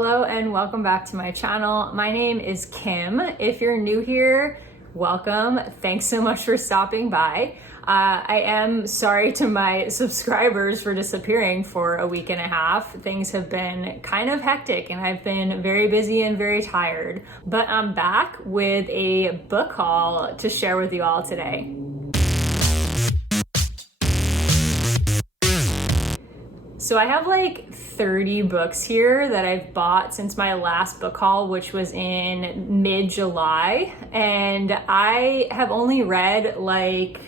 Hello and welcome back to my channel. My name is Kim. If you're new here, welcome. Thanks so much for stopping by. I am sorry to my subscribers for disappearing for a week and a half. Things have been kind of hectic and I've been very busy and very tired, but I'm back with a book haul to share with you all today. So I have like 30 books here that I've bought since my last book haul, which was in mid-July, and I have only read like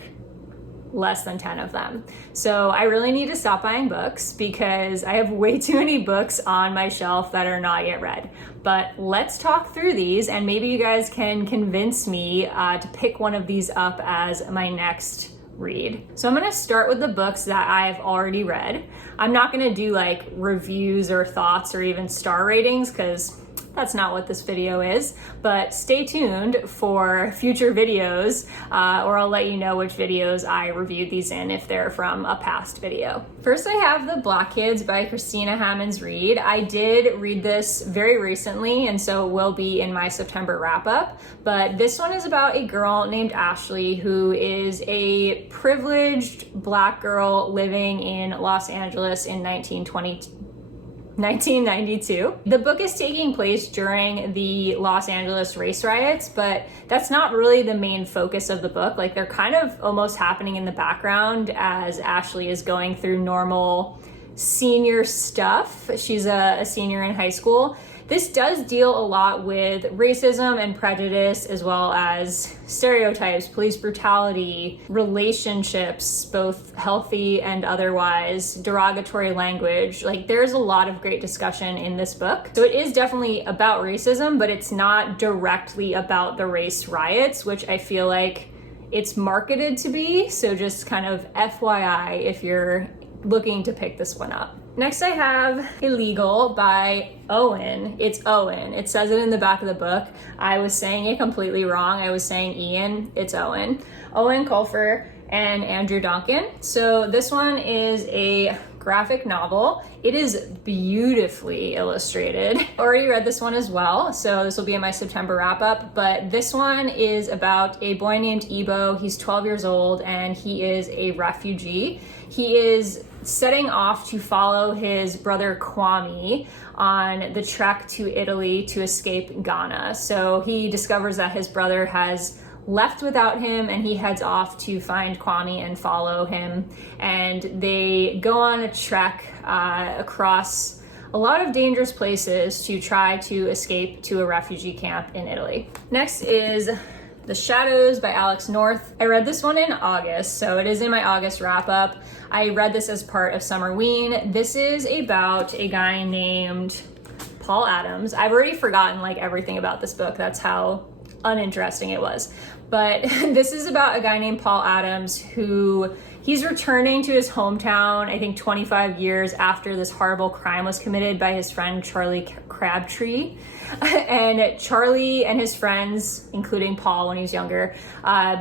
less than 10 of them. So I really need to stop buying books because I have way too many books on my shelf that are not yet read. But let's talk through these and maybe you guys can convince me to pick one of these up as my next read. So I'm gonna start with the books that I've already read. I'm not gonna do like reviews or thoughts or even star ratings because that's not what this video is, but stay tuned for future videos or I'll let you know which videos I reviewed these in if they're from a past video. First I have The Black Kids by Christina Hammonds Reed. I did read this very recently and so it will be in my September wrap up, but this one is about a girl named Ashley who is a privileged Black girl living in Los Angeles in 1992. The book is taking place during the Los Angeles race riots, but that's not really the main focus of the book. Like they're kind of almost happening in the background as Ashley is going through normal senior stuff. She's a senior in high school. This does deal a lot with racism and prejudice, as well as stereotypes, police brutality, relationships, both healthy and otherwise, derogatory language. Like there's a lot of great discussion in this book. So it is definitely about racism, but it's not directly about the race riots, which I feel like it's marketed to be. So just kind of FYI if you're looking to pick this one up. Next I have Illegal by Owen. It's Owen. It says it in the back of the book. I was saying it completely wrong. I was saying Ian. It's Owen. Owen Colfer and Andrew Donkin. So this one is a graphic novel. It is beautifully illustrated. Already read this one as well, so this will be in my September wrap up, but this one is about a boy named Ibo. He's 12 years old and he is a refugee. He is setting off to follow his brother Kwame on the trek to Italy to escape Ghana. So he discovers that his brother has left without him and he heads off to find Kwame and follow him. And they go on a trek across a lot of dangerous places to try to escape to a refugee camp in Italy. Next is The Shadows by Alex North. I read this one in August, so it is in my August wrap up. I read this as part of Summerween. This is about a guy named Paul Adams. I've already forgotten like everything about this book. That's how uninteresting it was. But this is about a guy named Paul Adams who he's returning to his hometown, I think 25 years after this horrible crime was committed by his friend Charlie Crabtree. And Charlie and his friends, including Paul when he was younger,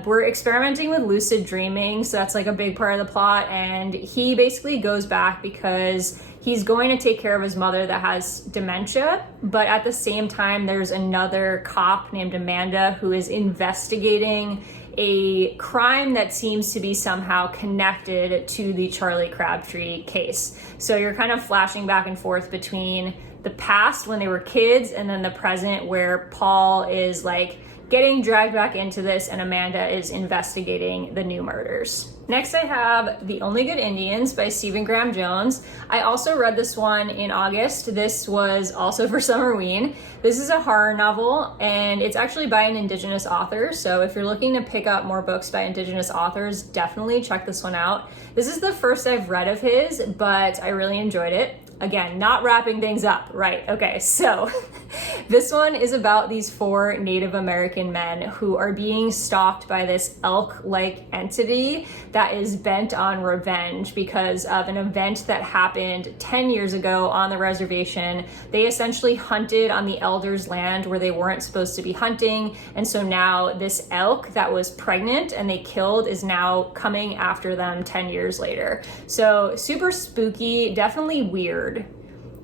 were experimenting with lucid dreaming. So that's like a big part of the plot. And he basically goes back because he's going to take care of his mother that has dementia. But at the same time, there's another cop named Amanda who is investigating a crime that seems to be somehow connected to the Charlie Crabtree case. So you're kind of flashing back and forth between the past when they were kids and then the present where Paul is like getting dragged back into this and Amanda is investigating the new murders. Next I have The Only Good Indians by Stephen Graham Jones. I also read this one in August. This was also for Summerween. This is a horror novel and it's actually by an Indigenous author. So if you're looking to pick up more books by Indigenous authors, definitely check this one out. This is the first I've read of his, but I really enjoyed it. Again, not wrapping things up, right? Okay, so this one is about these 4 Native American men who are being stalked by this elk-like entity that is bent on revenge because of an event that happened 10 years ago on the reservation. They essentially hunted on the elders' land where they weren't supposed to be hunting, and so now this elk that was pregnant and they killed is now coming after them 10 years later. So super spooky, definitely weird,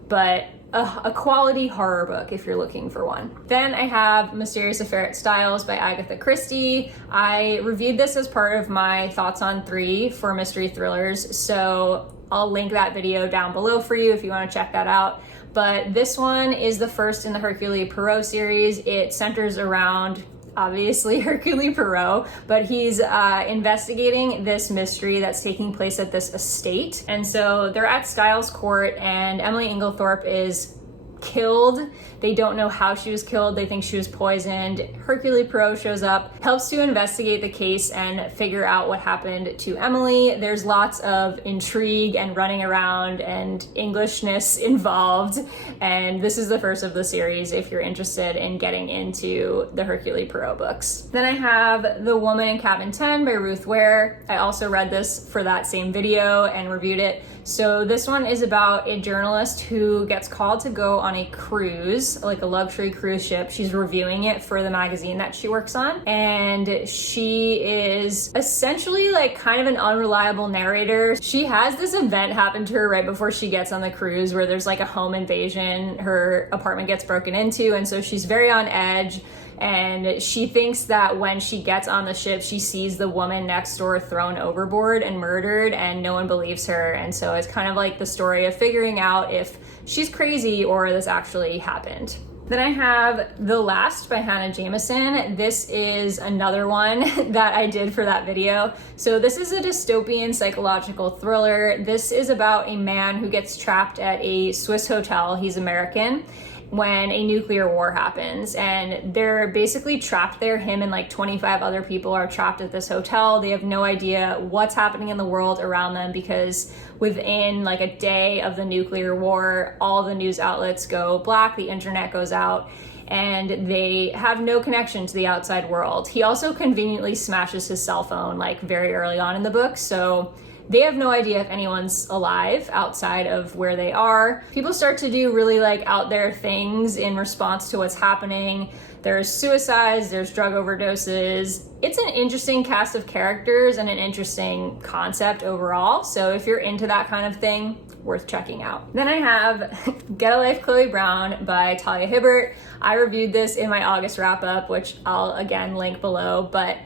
but a quality horror book if you're looking for one. Then I have Mysterious Affair at Styles by Agatha Christie. I reviewed this as part of my Thoughts on 3 for mystery thrillers, so I'll link that video down below for you if you want to check that out. But this one is the first in the Hercule Poirot series. It centers around, obviously, Hercule Poirot, but he's investigating this mystery that's taking place at this estate. And so they're at Styles Court, and Emily Inglethorpe is killed. They don't know how she was killed. They think she was poisoned. Hercule Poirot shows up, helps to investigate the case and figure out what happened to Emily. There's lots of intrigue and running around and Englishness involved. And this is the first of the series if you're interested in getting into the Hercule Poirot books. Then I have The Woman in Cabin 10 by Ruth Ware. I also read this for that same video and reviewed it. So this one is about a journalist who gets called to go on a cruise, like a luxury cruise ship. She's reviewing it for the magazine that she works on. And she is essentially like kind of an unreliable narrator. She has this event happen to her right before she gets on the cruise where there's like a home invasion. Her apartment gets broken into, and so she's very on edge. And she thinks that when she gets on the ship, she sees the woman next door thrown overboard and murdered, and no one believes her. And so it's kind of like the story of figuring out if she's crazy or this actually happened. Then I have The Last by Hannah Jameson. This is another one that I did for that video. So this is a dystopian psychological thriller. This is about a man who gets trapped at a Swiss hotel. He's American. When a nuclear war happens, and they're basically trapped there. Him and like 25 other people are trapped at this hotel. They have no idea what's happening in the world around them because within like a day of the nuclear war, all the news outlets go black, the internet goes out, and they have no connection to the outside world. He also conveniently smashes his cell phone like very early on in the book, so they have no idea if anyone's alive outside of where they are. People start to do really like out there things in response to what's happening. There's suicides, there's drug overdoses. It's an interesting cast of characters and an interesting concept overall. So if you're into that kind of thing, worth checking out. Then I have Get a Life, Chloe Brown by Talia Hibbert. I reviewed this in my August wrap up, which I'll again link below, but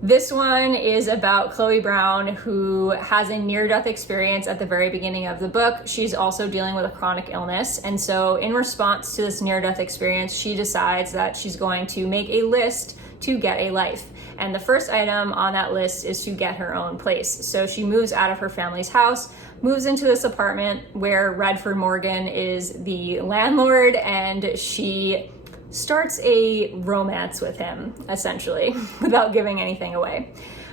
this one is about Chloe Brown, who has a near-death experience at the very beginning of the book. She's also dealing with a chronic illness. And so in response to this near-death experience, she decides that she's going to make a list to get a life. And the first item on that list is to get her own place. So she moves out of her family's house, moves into this apartment where Redford Morgan is the landlord, and she starts a romance with him, essentially, without giving anything away.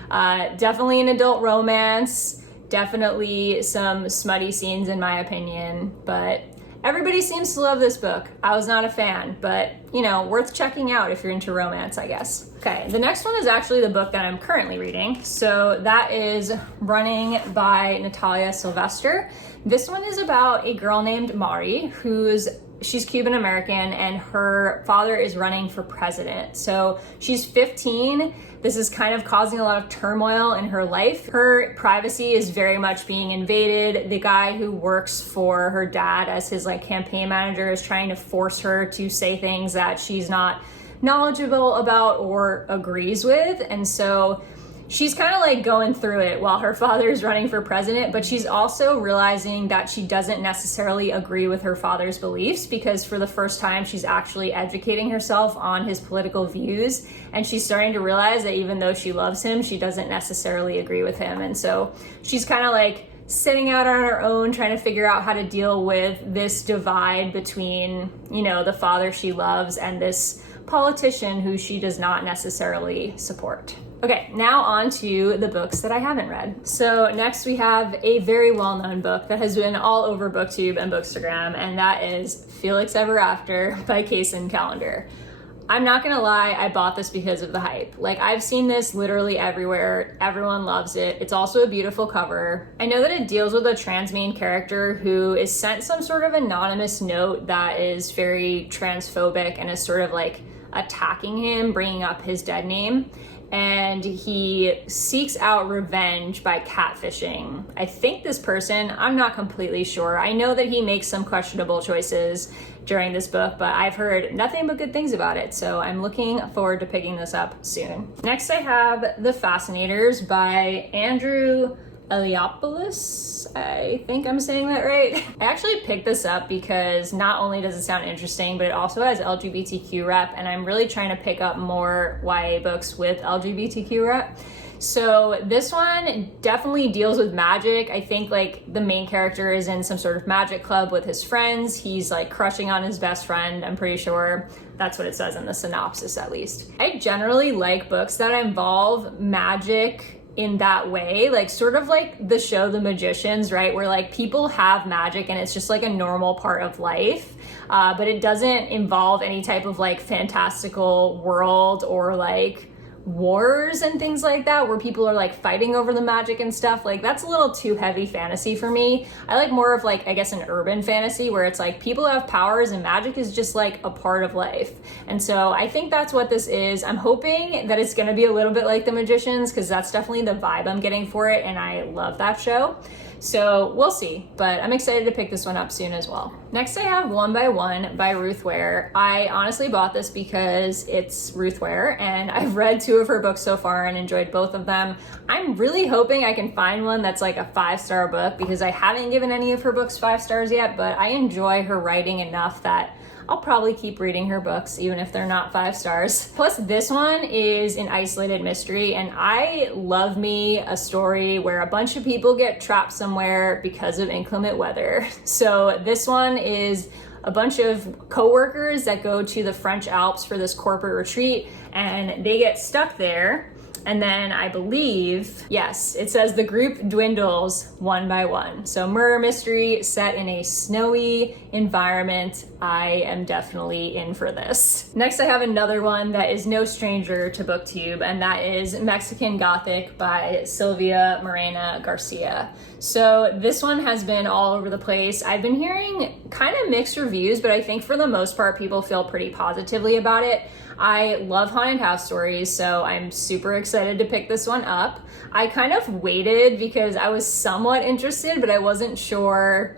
Definitely an adult romance, definitely some smutty scenes in my opinion, but everybody seems to love this book. I was not a fan, but you know, worth checking out if you're into romance, I guess. Okay, the next one is actually the book that I'm currently reading. So that is Running by Natalia Sylvester. This one is about a girl named Mari she's Cuban American, and her father is running for president. So she's 15. This is kind of causing a lot of turmoil in her life. Her privacy is very much being invaded. The guy who works for her dad as his like campaign manager is trying to force her to say things that she's not knowledgeable about or agrees with. And so she's kind of like going through it while her father is running for president, but she's also realizing that she doesn't necessarily agree with her father's beliefs, because for the first time she's actually educating herself on his political views, and she's starting to realize that even though she loves him, she doesn't necessarily agree with him. And so she's kind of like sitting out on her own, trying to figure out how to deal with this divide between, you know, the father she loves and this politician who she does not necessarily support. Okay, now on to the books that I haven't read. So next we have a very well-known book that has been all over BookTube and Bookstagram, and that is Felix Ever After by Kaysen Callender. I'm not gonna lie, I bought this because of the hype. Like, I've seen this literally everywhere. Everyone loves it. It's also a beautiful cover. I know that it deals with a trans main character who is sent some sort of anonymous note that is very transphobic and is sort of like attacking him, bringing up his dead name. and he seeks out revenge by catfishing. I think this person, I'm not completely sure. I know that he makes some questionable choices during this book, but I've heard nothing but good things about it, so I'm looking forward to picking this up soon. Next I have The Fascinators by Andrew Eliopoulos. I think I'm saying that right. I actually picked this up because not only does it sound interesting, but it also has LGBTQ rep, and I'm really trying to pick up more YA books with LGBTQ rep. So this one definitely deals with magic. I think like the main character is in some sort of magic club with his friends. He's like crushing on his best friend, I'm pretty sure. That's what it says in the synopsis, at least. I generally like books that involve magic in that way, like sort of like the show The Magicians, right? Where like people have magic and it's just like a normal part of life, but it doesn't involve any type of like fantastical world or like wars and things like that where people are like fighting over the magic and stuff. Like that's a little too heavy fantasy for me. I like more of like, I guess, an urban fantasy where it's like people have powers and magic is just like a part of life. And so I think that's what this is. I'm hoping that it's going to be a little bit like The Magicians, because that's definitely the vibe I'm getting for it, and I love that show. So we'll see, but I'm excited to pick this one up soon as well. Next I have One by One by Ruth Ware. I honestly bought this because it's Ruth Ware, and I've read 2 of her books so far and enjoyed both of them. I'm really hoping I can find one that's like a 5-star book, because I haven't given any of her books 5 stars yet, but I enjoy her writing enough that I'll probably keep reading her books even if they're not 5 stars. Plus this one is an isolated mystery, and I love me a story where a bunch of people get trapped somewhere because of inclement weather. So this one is a bunch of co-workers that go to the French Alps for this corporate retreat, and they get stuck there. And then I believe, yes, it says the group dwindles one by one. So murder mystery set in a snowy environment. I am definitely in for this. Next, I have another one that is no stranger to BookTube, and that is Mexican Gothic by Silvia Morena Garcia. So this one has been all over the place. I've been hearing kind of mixed reviews, but I think for the most part, people feel pretty positively about it. I love haunted house stories, so I'm super excited to pick this one up. I kind of waited because I was somewhat interested, but I wasn't sure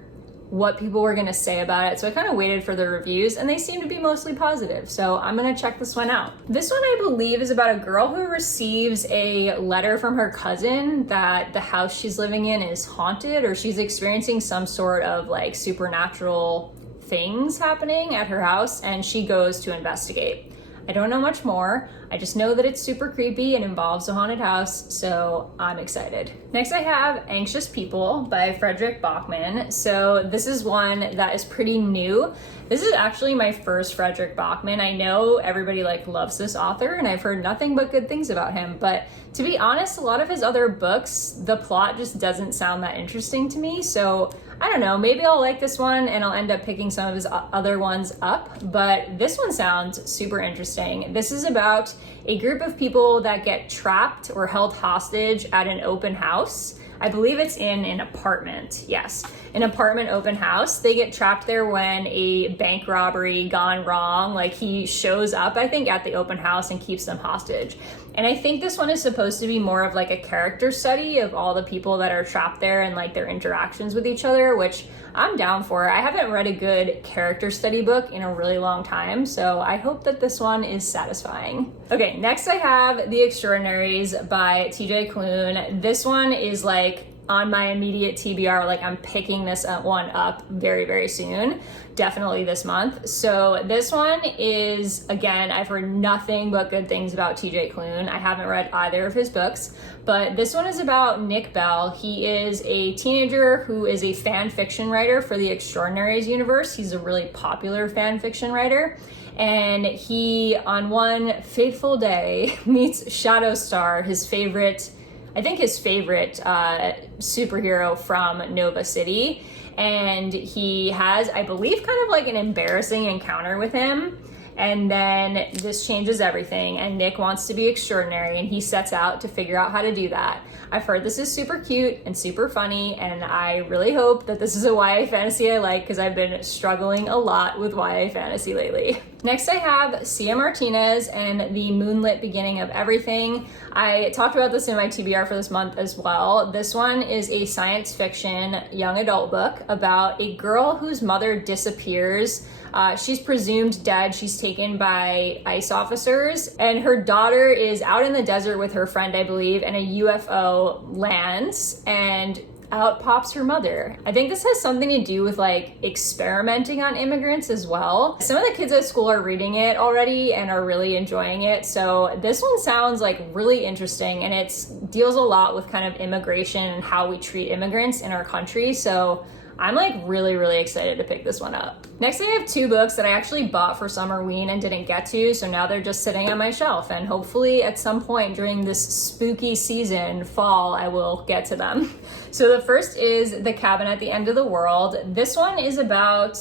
what people were gonna say about it. So I kind of waited for the reviews, and they seem to be mostly positive. So I'm gonna check this one out. This one, I believe, is about a girl who receives a letter from her cousin that the house she's living in is haunted, or she's experiencing some sort of like supernatural things happening at her house, and she goes to investigate. I don't know much more. I just know that it's super creepy and involves a haunted house, so I'm excited. Next I have Anxious People by Frederick Bachman. So this is one that is pretty new. This is actually my first Frederick Bachman. I know everybody like loves this author, and I've heard nothing but good things about him, but to be honest, a lot of his other books, the plot just doesn't sound that interesting to me. So I don't know, maybe I'll like this one and I'll end up picking some of his other ones up, but this one sounds super interesting. This is about a group of people that get trapped or held hostage at an open house. I believe it's in an apartment. Yes, an apartment open house. They get trapped there when a bank robbery gone wrong. Like he shows up, I think, at the open house and keeps them hostage. And I think this one is supposed to be more of like a character study of all the people that are trapped there and like their interactions with each other, which I'm down for. I haven't read a good character study book in a really long time, so I hope that this one is satisfying. Okay, next I have The Extraordinaries by TJ Klune. This one is like on my immediate TBR, like I'm picking this one up very, very soon, definitely this month. So this one is, again, I've heard nothing but good things about TJ Klune. I haven't read either of his books, but this one is about Nick Bell. He is a teenager who is a fan fiction writer for the Extraordinaries universe. He's a really popular fan fiction writer. And he, on one fateful day, meets Shadowstar, his favorite superhero from Nova City. And he has, I believe, kind of like an embarrassing encounter with him. And then this changes everything, and Nick wants to be extraordinary, and he sets out to figure out how to do that. I've heard this is super cute and super funny, and I really hope that this is a YA fantasy I like, because I've been struggling a lot with YA fantasy lately. Next I have Ssia Martinez and The Moonlit Beginning of Everything. I talked about this in my TBR for this month as well. This one is a science fiction young adult book about a girl whose mother disappears. She's presumed dead. She's taken by ICE officers, and her daughter is out in the desert with her friend, I believe, and a UFO lands, and out pops her mother. I think this has something to do with like experimenting on immigrants as well. Some of the kids at school are reading it already and are really enjoying it. So this one sounds like really interesting, and it deals a lot with kind of immigration and how we treat immigrants in our country. So I'm like really excited to pick this one up. Next I have two books that I actually bought for Summerween and didn't get to, so now they're just sitting on my shelf, and hopefully at some point during this spooky season, fall, I will get to them. So the first is The Cabin at the End of the World. This one is about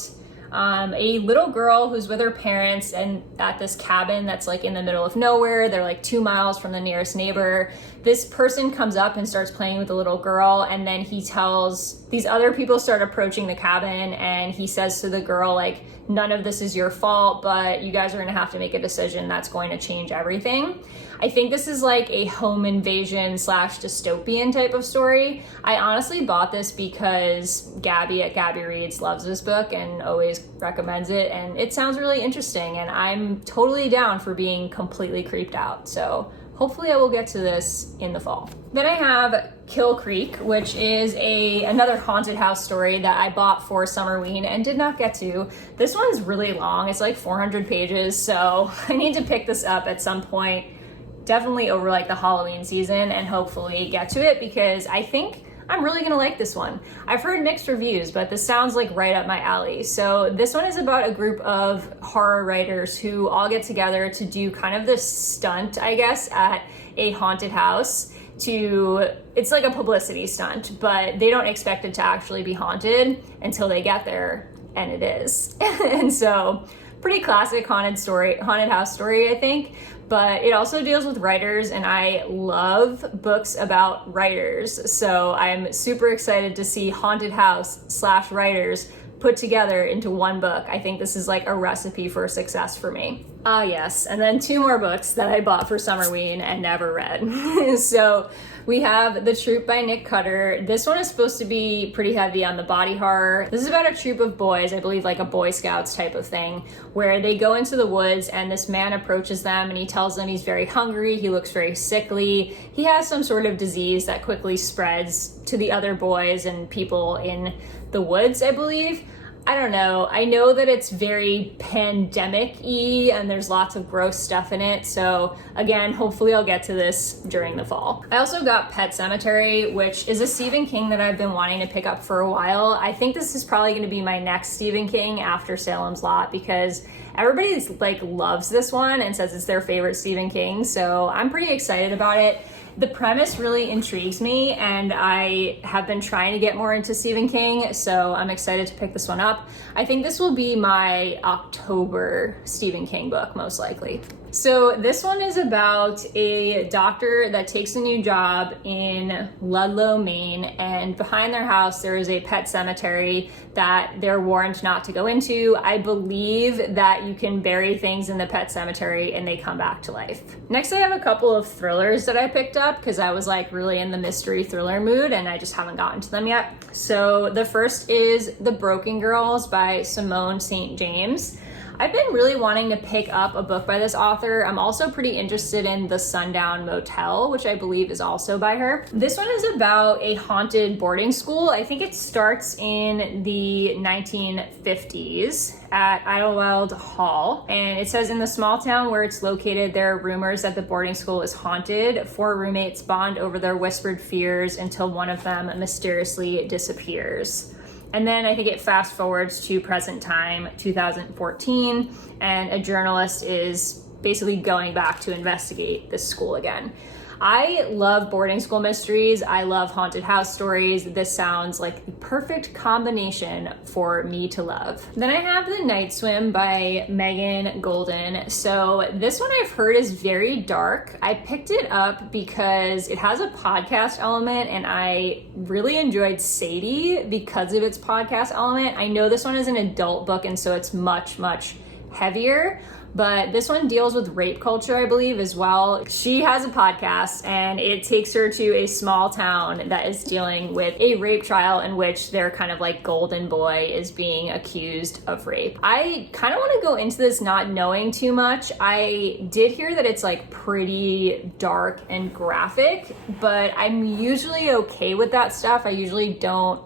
a little girl who's with her parents and at this cabin that's like in the middle of nowhere. They're like 2 miles from the nearest neighbor. This person comes up and starts playing with the little girl, and then he tells these other people start approaching the cabin, and he says to the girl, like, none of this is your fault, but you guys are gonna have to make a decision that's going to change everything. I think this is like a home invasion / dystopian type of story. I honestly bought this because Gabby at Gabby Reads loves this book and always recommends it, and it sounds really interesting, and I'm totally down for being completely creeped out. So hopefully I will get to this in the fall. Then I have Kill Creek, which is another haunted house story that I bought for Summerween and did not get to. This one's really long. It's like 400 pages, so I need to pick this up at some point, definitely over like the Halloween season, and hopefully get to it, because I think I'm really gonna like this one. I've heard mixed reviews, but this sounds like right up my alley. So this one is about a group of horror writers who all get together to do kind of this stunt, I guess, at a haunted house. It's like a publicity stunt, but they don't expect it to actually be haunted until they get there, and it is. And so, pretty classic haunted house story, I think. But it also deals with writers, and I love books about writers. So I'm super excited to see haunted house / writers put together into one book. I think this is like a recipe for success for me. Ah, yes. And then two more books that I bought for Summerween and never read. So we have The Troop by Nick Cutter. This one is supposed to be pretty heavy on the body horror. This is about a troop of boys, I believe like a Boy Scouts type of thing, where they go into the woods and this man approaches them and he tells them he's very hungry, he looks very sickly, he has some sort of disease that quickly spreads to the other boys and people in the woods, I believe. I don't know. I know that it's very pandemic-y and there's lots of gross stuff in it. So again, hopefully I'll get to this during the fall. I also got Pet Sematary, which is a Stephen King that I've been wanting to pick up for a while. I think this is probably going to be my next Stephen King after Salem's Lot, because everybody like loves this one and says it's their favorite Stephen King. So I'm pretty excited about it. The premise really intrigues me, and I have been trying to get more into Stephen King, so I'm excited to pick this one up. I think this will be my October Stephen King book, most likely. So this one is about a doctor that takes a new job in Ludlow, Maine, and behind their house there is a pet cemetery that they're warned not to go into. I believe that you can bury things in the pet cemetery and they come back to life. Next I have a couple of thrillers that I picked up because I was like really in the mystery thriller mood and I just haven't gotten to them yet. So the first is The Broken Girls by Simone St. James. I've been really wanting to pick up a book by this author. I'm also pretty interested in The Sundown Motel, which I believe is also by her. This one is about a haunted boarding school. I think it starts in the 1950s at Idlewild Hall. And it says in the small town where it's located, there are rumors that the boarding school is haunted. 4 roommates bond over their whispered fears until one of them mysteriously disappears. And then I think it fast forwards to present time, 2014, and a journalist is basically going back to investigate this school again. I love boarding school mysteries. I love haunted house stories. This sounds like the perfect combination for me to love. Then I have The Night Swim by Megan Golden. So this one I've heard is very dark. I picked it up because it has a podcast element, and I really enjoyed Sadie because of its podcast element. I know this one is an adult book, and so it's much, much heavier, but this one deals with rape culture, I believe, as well. She has a podcast, and it takes her to a small town that is dealing with a rape trial in which their kind of like golden boy is being accused of rape. I kind of want to go into this not knowing too much. I did hear that it's like pretty dark and graphic, but I'm usually okay with that stuff. I usually don't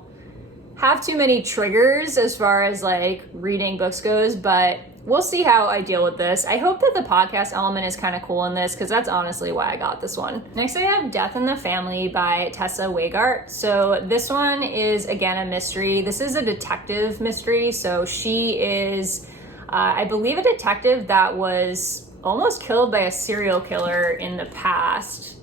have too many triggers as far as like reading books goes, but we'll see how I deal with this. I hope that the podcast element is kind of cool in this, because that's honestly why I got this one. Next I have Death in the Family by Tessa Weigart. So this one is again a mystery. This is a detective mystery. So she is, I believe, a detective that was almost killed by a serial killer in the past.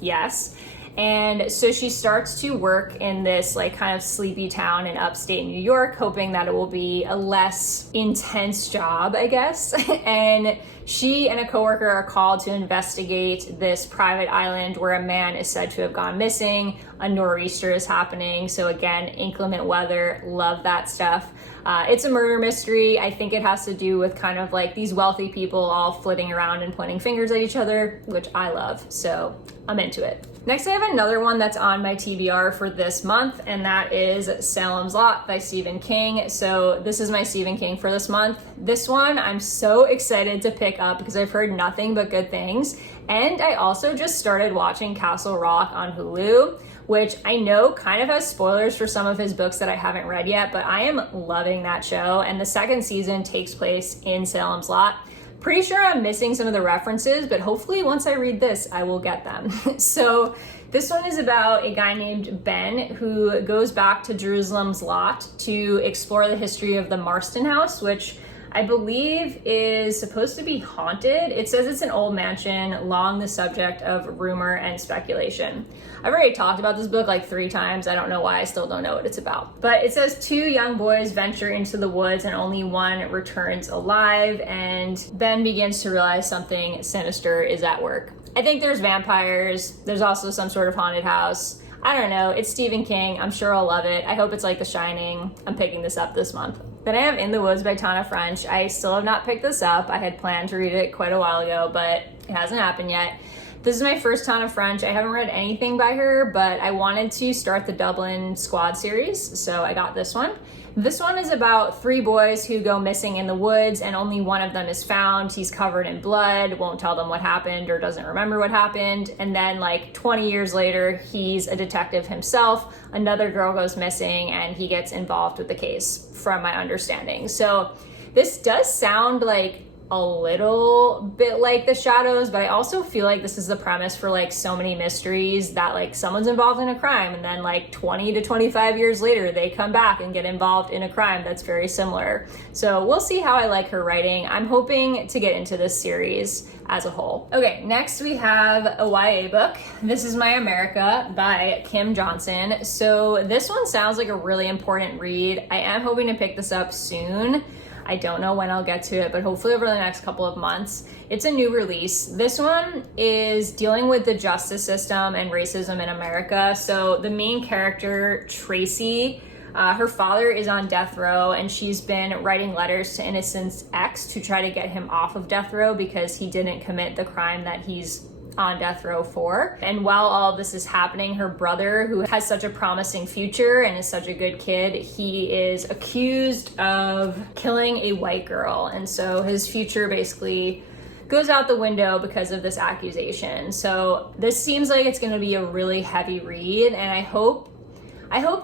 Yes. And so she starts to work in this like kind of sleepy town in upstate New York, hoping that it will be a less intense job, I guess. And she and a coworker are called to investigate this private island where a man is said to have gone missing. A nor'easter is happening. So again, inclement weather, love that stuff. It's a murder mystery. I think it has to do with kind of like these wealthy people all flitting around and pointing fingers at each other, which I love. So I'm into it. Next, I have another one that's on my TBR for this month, and that is Salems Lot by Stephen King. So this is my Stephen King for this month. This one I'm so excited to pick up because I've heard nothing but good things. And I also just started watching Castle Rock on Hulu, which I know kind of has spoilers for some of his books that I haven't read yet, but I am loving that show. And the second season takes place in Salems Lot. Pretty sure I'm missing some of the references, but hopefully once I read this, I will get them. So this one is about a guy named Ben who goes back to Jerusalem's Lot to explore the history of the Marston House, which I believe is supposed to be haunted. It says it's an old mansion, long the subject of rumor and speculation. I've already talked about this book like 3 times. I don't know why I still don't know what it's about. But it says 2 young boys venture into the woods and only one returns alive, and Ben begins to realize something sinister is at work. I think there's vampires. There's also some sort of haunted house. I don't know. It's Stephen King. I'm sure I'll love it. I hope it's like The Shining. I'm picking this up this month. Then I have In the Woods by Tana French. I still have not picked this up. I had planned to read it quite a while ago, but it hasn't happened yet. This is my first Tana French. I haven't read anything by her, but I wanted to start the Dublin Squad series, so I got this one. This one is about 3 boys who go missing in the woods, and only one of them is found. He's covered in blood, won't tell them what happened or doesn't remember what happened. And then like 20 years later, he's a detective himself. Another girl goes missing and he gets involved with the case, from my understanding. So this does sound like a little bit like The Shadows, but I also feel like this is the premise for like so many mysteries that like someone's involved in a crime and then like 20 to 25 years later they come back and get involved in a crime that's very similar. So we'll see how I like her writing. I'm hoping to get into this series as a whole. Okay, next we have a YA book. This is My America by Kim Johnson. So this one sounds like a really important read. I am hoping to pick this up soon. I don't know when I'll get to it, but hopefully over the next couple of months. It's a new release. This one is dealing with the justice system and racism in America. So the main character, Tracy, her father is on death row, and she's been writing letters to Innocent's ex to try to get him off of death row because he didn't commit the crime that he's on death row for. And while all this is happening, her brother, who has such a promising future and is such a good kid, he is accused of killing a white girl. And so his future basically goes out the window because of this accusation. So this seems like it's going to be a really heavy read, and I hope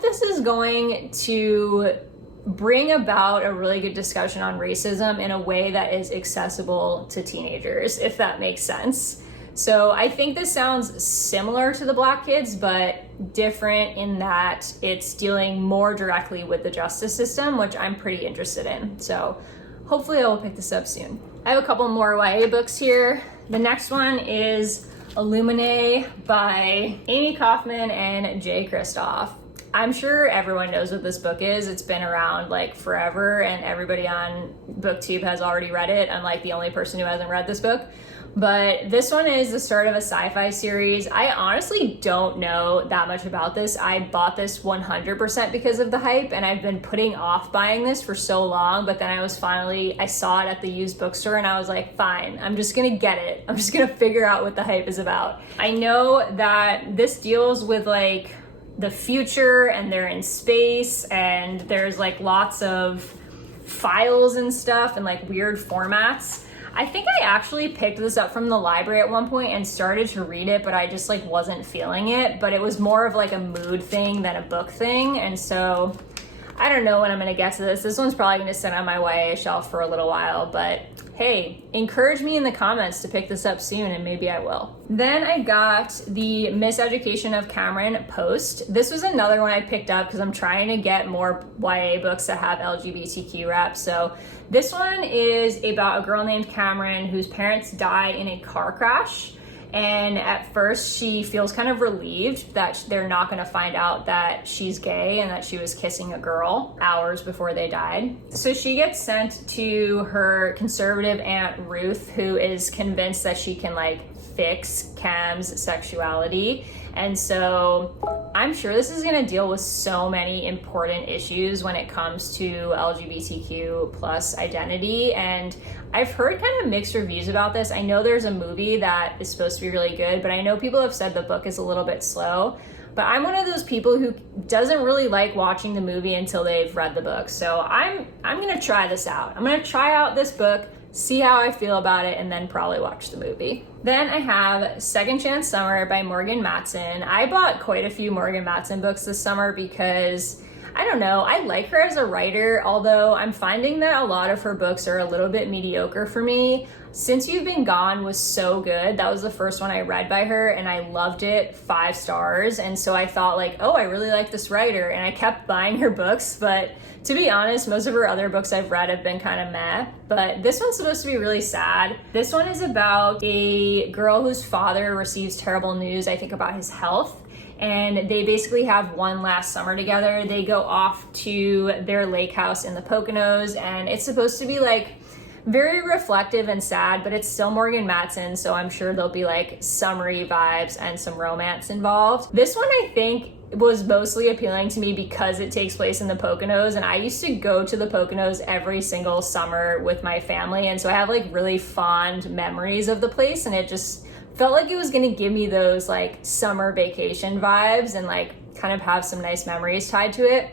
this is going to bring about a really good discussion on racism in a way that is accessible to teenagers, if that makes sense. So I think this sounds similar to The Black Kids, but different in that it's dealing more directly with the justice system, which I'm pretty interested in. So hopefully I will pick this up soon. I have a couple more YA books here. The next one is Illuminae by Amy Kaufman and Jay Kristoff. I'm sure everyone knows what this book is. It's been around like forever and everybody on BookTube has already read it. I'm like the only person who hasn't read this book. But this one is the start of a sci-fi series. I honestly don't know that much about this. I bought this 100% because of the hype, and I've been putting off buying this for so long, but then I saw it at the used bookstore and I was like, fine, I'm just gonna get it. I'm just gonna figure out what the hype is about. I know that this deals with like the future and they're in space and there's like lots of files and stuff and like weird formats. I think I actually picked this up from the library at one point and started to read it, but I just like wasn't feeling it. But it was more of like a mood thing than a book thing. And so I don't know when I'm gonna get to this. This one's probably gonna sit on my YA shelf for a little while, but hey, encourage me in the comments to pick this up soon and maybe I will. Then I got the Miseducation of Cameron Post. This was another one I picked up because I'm trying to get more YA books that have LGBTQ rep. So this one is about a girl named Cameron whose parents die in a car crash. And at first she feels kind of relieved that they're not gonna find out that she's gay and that she was kissing a girl hours before they died. So she gets sent to her conservative Aunt Ruth, who is convinced that she can like fix Cam's sexuality. And so I'm sure this is gonna deal with so many important issues when it comes to LGBTQ plus identity. And I've heard kind of mixed reviews about this. I know there's a movie that is supposed to be really good, but I know people have said the book is a little bit slow. But I'm one of those people who doesn't really like watching the movie until they've read the book. So I'm gonna try this out. I'm gonna try out this book, see how I feel about it, and then probably watch the movie. Then I have Second Chance Summer by Morgan Matson. I bought quite a few Morgan Matson books this summer because I don't know, I like her as a writer, although I'm finding that a lot of her books are a little bit mediocre for me. Since You've Been Gone was so good. That was the first one I read by her and I loved it, 5 stars. And so I thought like, oh, I really like this writer. And I kept buying her books, but to be honest, most of her other books I've read have been kind of meh. But this one's supposed to be really sad. This one is about a girl whose father receives terrible news, I think, about his health. And they basically have one last summer together. They go off to their lake house in the Poconos, and it's supposed to be like very reflective and sad, but it's still Morgan Matson, so I'm sure there'll be like summery vibes and some romance involved. This one I think was mostly appealing to me because it takes place in the Poconos, and I used to go to the Poconos every single summer with my family, and so I have like really fond memories of the place, and it just felt like it was gonna give me those like summer vacation vibes and like kind of have some nice memories tied to it.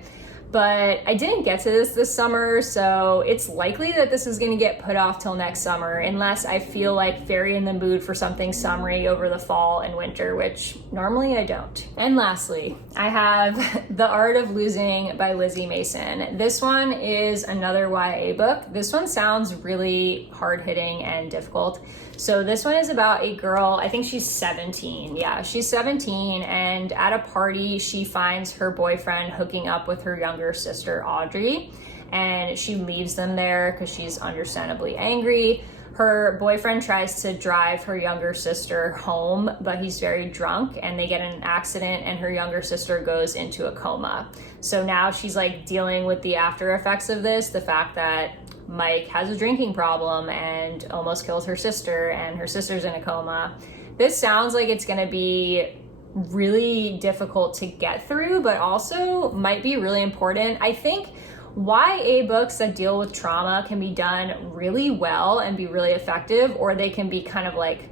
But I didn't get to this summer, so it's likely that this is gonna get put off till next summer unless I feel like very in the mood for something summery over the fall and winter, which normally I don't. And lastly, I have The Art of Losing by Lizzie Mason. This one is another YA book. This one sounds really hard-hitting and difficult. So this one is about a girl, I think she's 17. Yeah, she's 17, and at a party, she finds her boyfriend hooking up with her younger sister, Audrey, and she leaves them there because she's understandably angry. Her boyfriend tries to drive her younger sister home, but he's very drunk and they get in an accident and her younger sister goes into a coma. So now she's like dealing with the after effects of this, the fact that Mike has a drinking problem and almost kills her sister and her sister's in a coma. This sounds like it's gonna be really difficult to get through, but also might be really important. I think YA books that deal with trauma can be done really well and be really effective, or they can be kind of like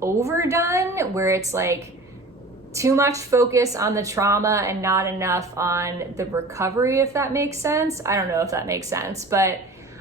overdone where it's like too much focus on the trauma and not enough on the recovery, if that makes sense. I don't know if that makes sense, but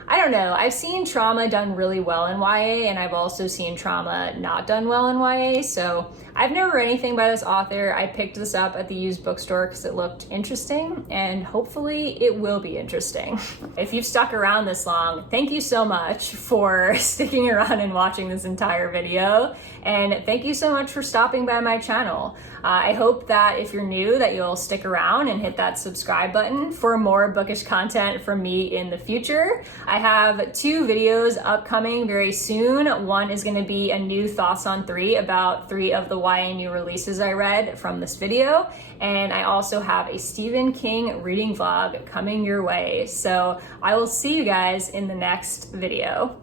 I don't know. I've seen trauma done really well in YA, and I've also seen trauma not done well in YA. So I've never read anything by this author. I picked this up at the used bookstore because it looked interesting, and hopefully it will be interesting. If you've stuck around this long, thank you so much for sticking around and watching this entire video. And thank you so much for stopping by my channel. I hope that if you're new that you'll stick around and hit that subscribe button for more bookish content from me in the future. I I have 2 videos upcoming very soon. One is going to be a new thoughts on 3 about 3 of the YA new releases I read from this video. And I also have a Stephen King reading vlog coming your way. So I will see you guys in the next video.